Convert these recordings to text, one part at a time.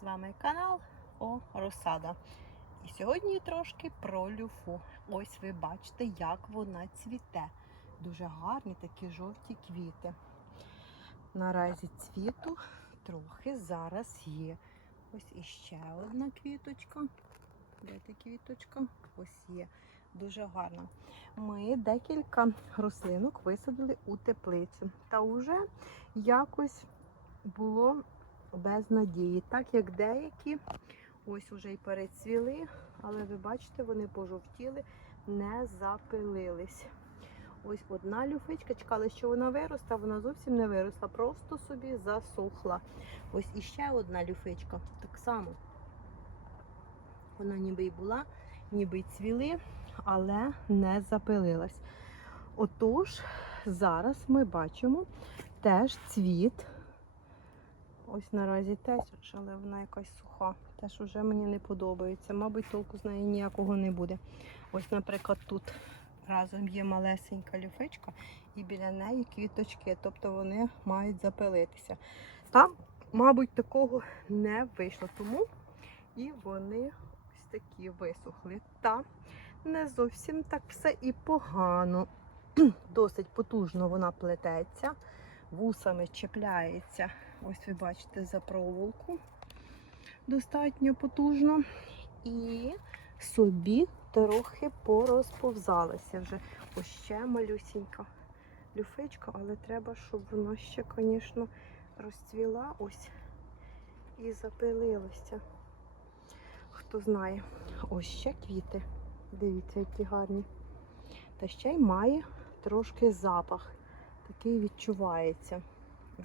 З вами канал О Розсада. І сьогодні трошки про люфу. Ось ви бачите, як вона цвіте. Дуже гарні такі жовті квіти. Наразі цвіту трохи зараз є. Ось іще одна квіточка. Де ти квіточка? Ось є. Дуже гарно. Ми декілька рослинок висадили у теплицю. Та вже якось було без надії. Так як деякі ось уже й перецвіли, але ви бачите, вони пожовтіли, не запилились. Ось одна люфичка, чекали, що вона виросте, вона зовсім не виросла, просто собі засохла. Ось іще одна люфичка, так само. Вона ніби й була, ніби й цвіли, але не запилилась. Отож, зараз ми бачимо теж цвіт. Ось наразі теж, але вона якась суха. Теж вже мені не подобається. Мабуть, толку з неї ніякого не буде. Ось, наприклад, тут разом є малесенька люфичка, і біля неї квіточки, тобто вони мають запилитися. Там, мабуть, такого не вийшло, тому і вони ось такі висохли. Та не зовсім так все і погано. Досить потужно вона плететься, вусами чіпляється. Ось ви бачите за проволоку достатньо потужно. І собі трохи порозповзалася вже. Ось ще малюсінька люфичка, але треба, щоб воно ще, звісно, розцвіла ось і запилилося. Хто знає, ось ще квіти. Дивіться, які гарні. Та ще й має трошки запах. Такий відчувається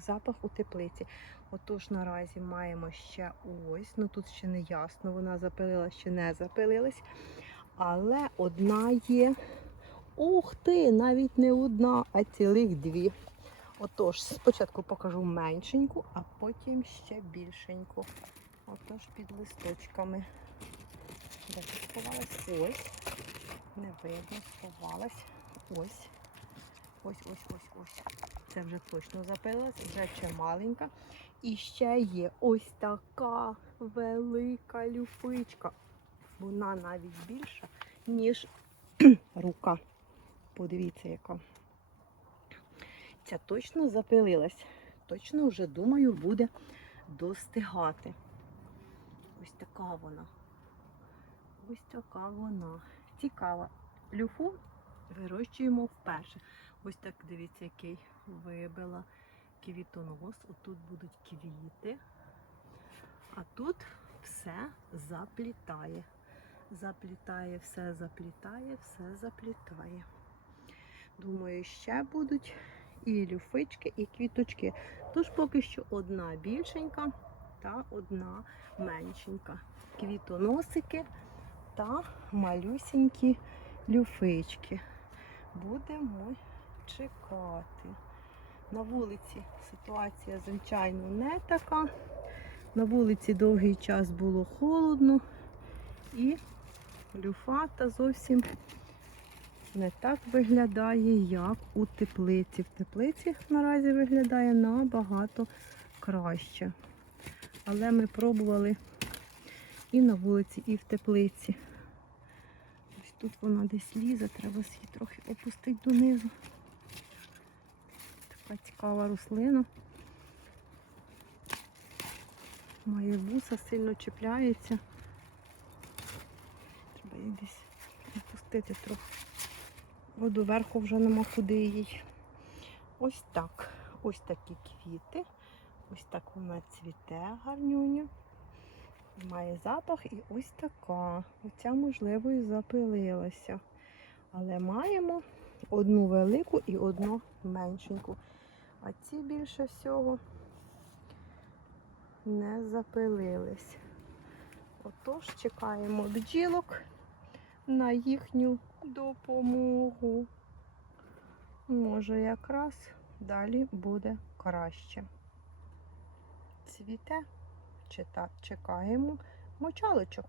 запах у теплиці. Отож, наразі маємо ще ось, ну тут ще не ясно, вона запилилась чи не запилилась. Але одна є. Ух ти! Навіть не одна, а цілих дві. Отож, спочатку покажу меншеньку, а потім ще більшеньку. Отож, під листочками. Де сховалась? Ось. Не видно, сховалась. Ось. Ось, ось, ось, ось. Це вже точно запилилась, вже чималенька. І ще є ось така велика люфичка. Вона навіть більша, ніж рука. Подивіться, яка. Ця точно запилилась. Точно вже, думаю, буде достигати. Ось така вона. Ось така вона. Цікава. Люфу вирощуємо вперше. Ось так дивіться, який вибила квітонос. Отут будуть квіти, а тут все заплітає. Заплітає, все заплітає, все заплітає. Думаю, ще будуть і люфички, і квіточки. Тож поки що одна більшенька та одна меншенька. Квітоносики та малюсенькі люфички. Будемо чекати. На вулиці ситуація, звичайно, не така. На вулиці довгий час було холодно і люфата зовсім не так виглядає, як у теплиці. В теплиці наразі виглядає набагато краще. Але ми пробували і на вулиці, і в теплиці. Ось тут вона десь лізе, треба її трохи опустити донизу. Така цікава рослина. Має вуса сильно чіпляється. Треба її десь опустити трохи. Бо доверху вже нема куди їй. Ось так. Ось такі квіти. Ось так вона цвіте гарнюню. Має запах і ось така. Оця, можливо, і запилилася. Але маємо одну велику і одну меншеньку. А ці більше всього не запилились. Отож, чекаємо бджілок на їхню допомогу. Може, якраз далі буде краще. Цвіте, чекаємо мочалочок.